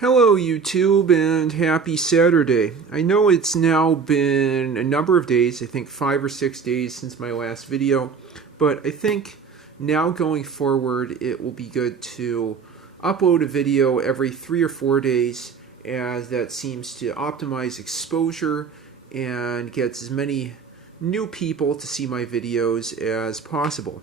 Hello YouTube and happy Saturday. I know it's now been a number of days, I think 5 or 6 days since my last video, but I think now going forward it will be good to upload a video every 3 or 4 days, as that seems to optimize exposure and gets as many new people to see my videos as possible.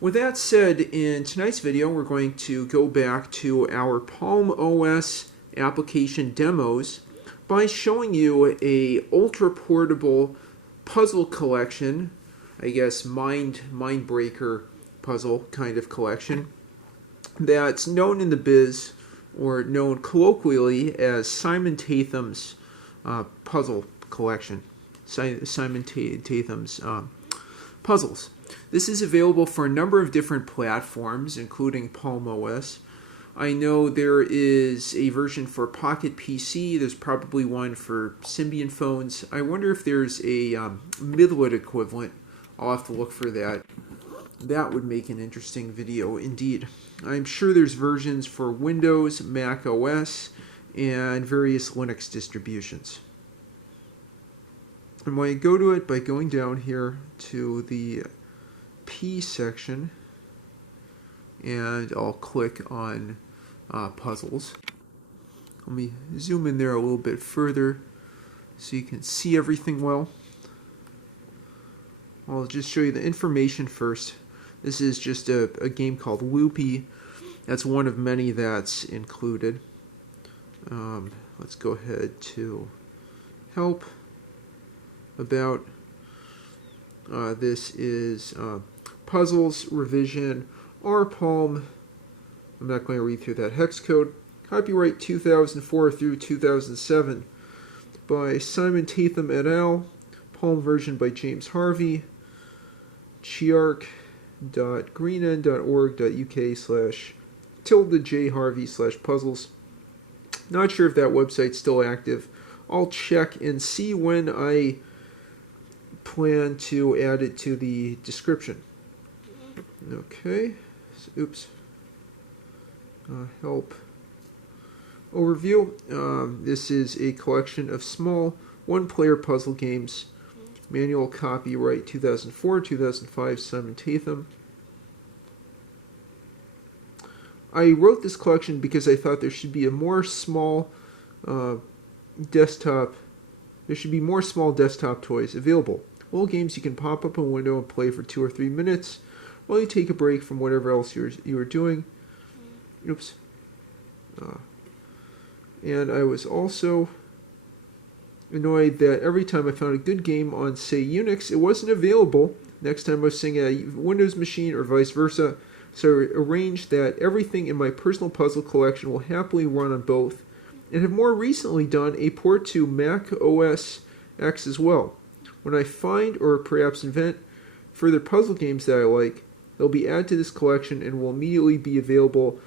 With that said, in tonight's video, we're going to go back to our Palm OS application demos by showing you a ultra-portable puzzle collection, I guess mind breaker puzzle kind of collection, that's known in the biz, or known colloquially as Simon Tatham's puzzle collection. Simon Tatham's puzzles. This is available for a number of different platforms, including Palm OS. I know there is a version for Pocket PC. There's probably one for Symbian phones. I wonder if there's a Midlet equivalent. I'll have to look for that. That would make an interesting video indeed. I'm sure there's versions for Windows, Mac OS, and various Linux distributions. I'm going to go to it by going down here to the P section, and I'll click on puzzles. Let me zoom in there a little bit further so you can see everything well. I'll just show you the information first. This is just a game called Loopy. That's one of many that's included. Let's go ahead to help. About this is puzzles revision R Palm. I'm not going to read through that hex code. Copyright 2004 through 2007 by Simon Tatham et al. Palm version by James Harvey. chiark.greenend.org.uk/j harvey/puzzles. Not sure if that website's still active. I'll check and see when I plan to add it to the description. Okay, so, oops. Help. Overview. This is a collection of small one-player puzzle games. Manual copyright 2004-2005, Simon Tatham. I wrote this collection because I thought there should be a more small desktop. There should be more small desktop toys available. Little games you can pop up a window and play for 2 or 3 minutes while you take a break from whatever else you are doing. Oops. And I was also annoyed that every time I found a good game on, say, Unix, it wasn't available next time I was seeing a Windows machine or vice versa. So I arranged that everything in my personal puzzle collection will happily run on both, and have more recently done a port to Mac OS X as well. When I find or perhaps invent further puzzle games that I like, they'll be added to this collection and will immediately be available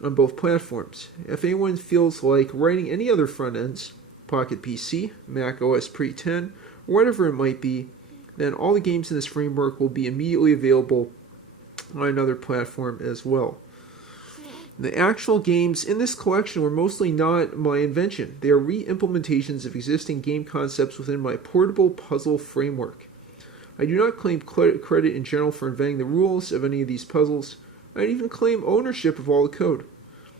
on both platforms. If anyone feels like writing any other front ends, Pocket PC, Mac OS pre-10, or whatever it might be, then all the games in this framework will be immediately available on another platform as well. The actual games in this collection were mostly not my invention. They are re-implementations of existing game concepts within my portable puzzle framework. I do not claim credit in general for inventing the rules of any of these puzzles. I don't even claim ownership of all the code.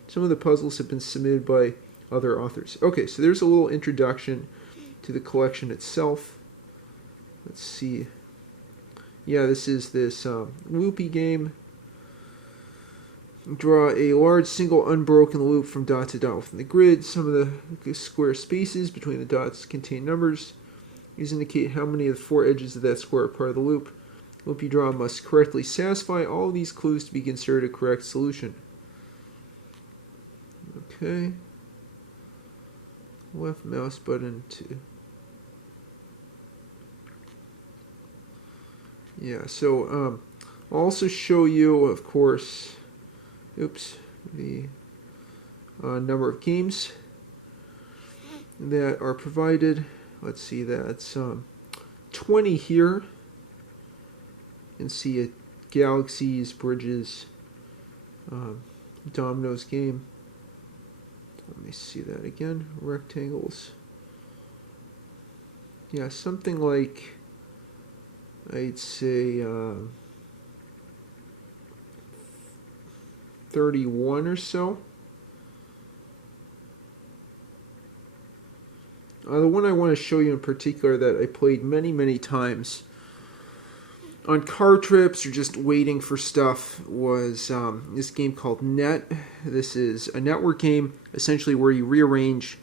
Some of the puzzles have been submitted by other authors. Okay, so there's a little introduction to the collection itself. Let's see. Yeah, this is this loopy game. Draw a large single unbroken loop from dot to dot within the grid. Some of the square spaces between the dots contain numbers. These indicate how many of the 4 edges of that square are part of the loop. The loop you draw must correctly satisfy all of these clues to be considered a correct solution. Okay. Left mouse button to... Yeah, so I'll also show you, of course, the number of games that are provided. Let's see, that's 20 here. You can see it, galaxies, bridges, dominoes game. Let me see that again. Rectangles. Yeah, something like, I'd say 31 or so. The one I want to show you in particular that I played many, many times on car trips or just waiting for stuff was this game called Net. This is a network game, essentially where you rearrange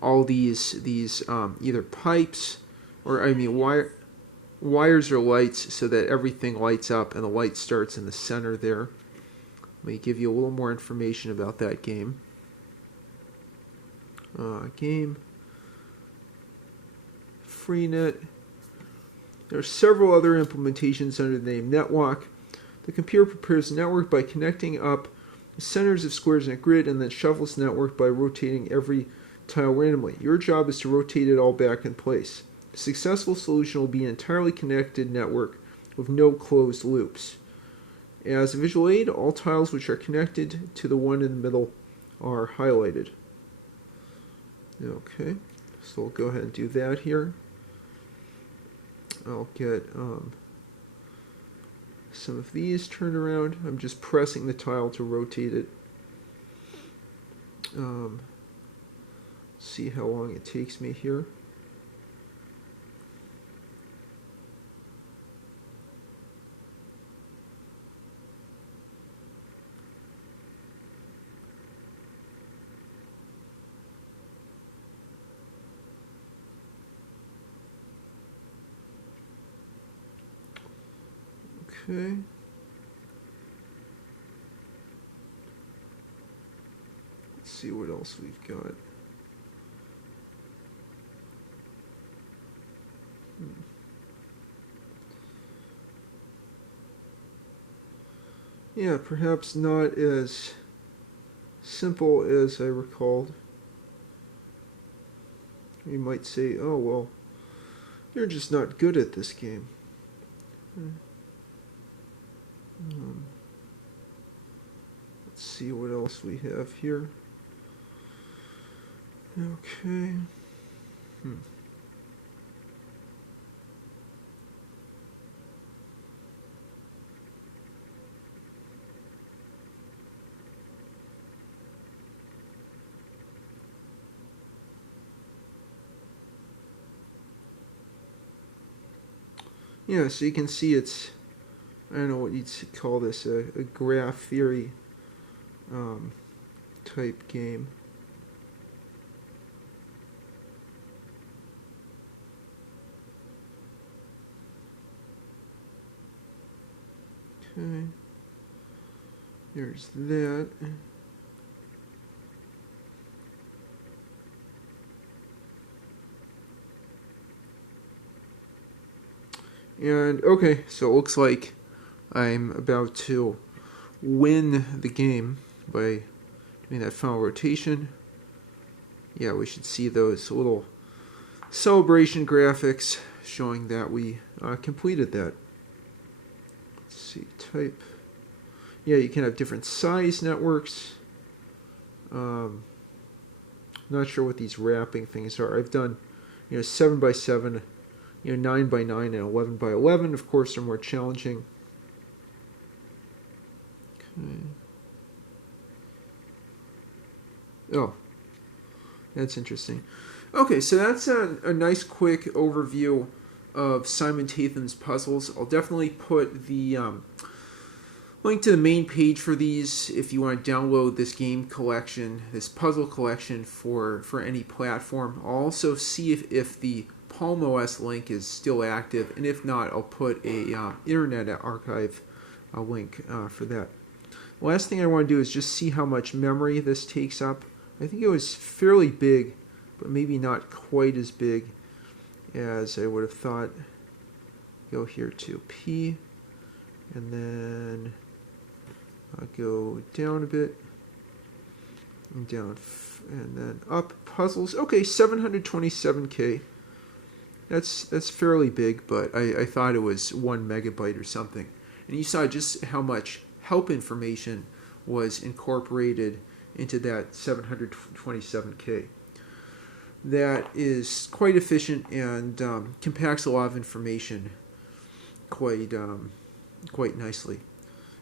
all these either pipes or wires or lights so that everything lights up and the light starts in the center there. Let me give you a little more information about that game. Freenet. There are several other implementations under the name NetWalk. The computer prepares a network by connecting up the centers of squares in a grid and then shuffles the network by rotating every tile randomly. Your job is to rotate it all back in place. A successful solution will be an entirely connected network with no closed loops. As a visual aid, all tiles which are connected to the one in the middle are highlighted. Okay, so we'll go ahead and do that here. I'll get some of these turned around. I'm just pressing the tile to rotate it. See how long it takes me here. Okay. Let's see what else we've got. Yeah, perhaps not as simple as I recalled. You might say, oh, well, you're just not good at this game. Let's see what else we have here. Okay. Yeah, so you can see it's, I don't know what you'd call this, a graph theory type game. Okay, there's that. And okay, so it looks like I'm about to win the game by doing that final rotation. Yeah, we should see those little celebration graphics showing that we completed that. Let's see, type. Yeah, you can have different size networks. Not sure what these wrapping things are. I've done, 7x7, 9x9 and 11x11. Of course, are more challenging. Okay. Oh, that's interesting. Okay, so that's a nice quick overview of Simon Tatham's puzzles. I'll definitely put the link to the main page for these if you want to download this game collection, this puzzle collection for any platform. I'll also see if the Palm OS link is still active, and if not, I'll put a Internet Archive link for that. Last thing I want to do is just see how much memory this takes up. I think it was fairly big, but maybe not quite as big as I would have thought. Go here to P, and then I'll go down a bit, and down, and then up. Puzzles. Okay, 727K. That's fairly big, but I thought it was 1 megabyte or something. And you saw just how much help information was incorporated into that 727K. That is quite efficient and compacts a lot of information quite nicely.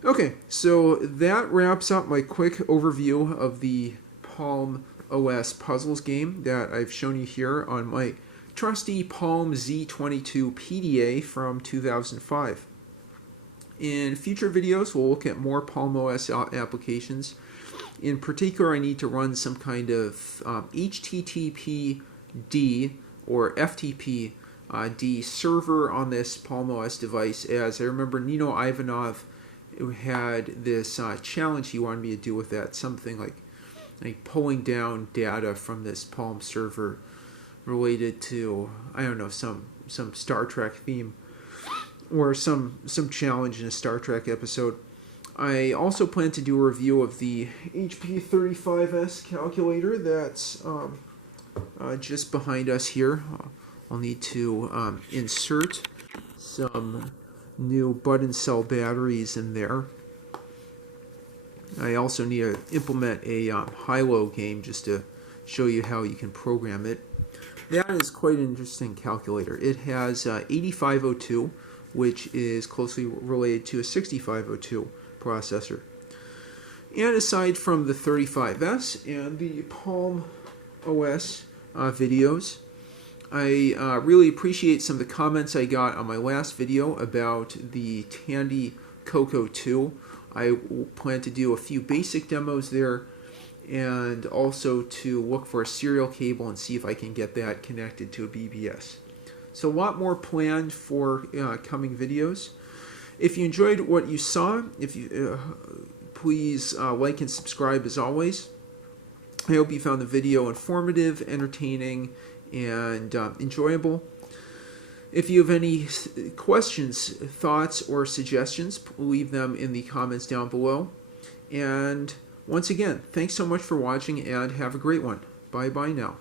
Okay, so that wraps up my quick overview of the Palm OS puzzles game that I've shown you here on my trusty Palm Z22 PDA from 2005. In future videos, we'll look at more Palm OS applications. In particular, I need to run some kind of HTTPD or FTPD server on this Palm OS device, as I remember Nino Ivanov had this challenge he wanted me to do with that, something like pulling down data from this Palm server related to, I don't know, some Star Trek theme or some challenge in a Star Trek episode. I also plan to do a review of the HP35S calculator that's just behind us here. I'll need to insert some new button cell batteries in there. I also need to implement a high-low game just to show you how you can program it. That is quite an interesting calculator. It has 8502, which is closely related to a 6502 processor. And aside from the 35S and the Palm OS videos, I really appreciate some of the comments I got on my last video about the Tandy Coco 2. I plan to do a few basic demos there and also to look for a serial cable and see if I can get that connected to a BBS. So a lot more planned for coming videos. If you enjoyed what you saw, please like and subscribe as always. I hope you found the video informative, entertaining, and enjoyable. If you have any questions, thoughts, or suggestions, leave them in the comments down below. And once again, thanks so much for watching and have a great one. Bye-bye now.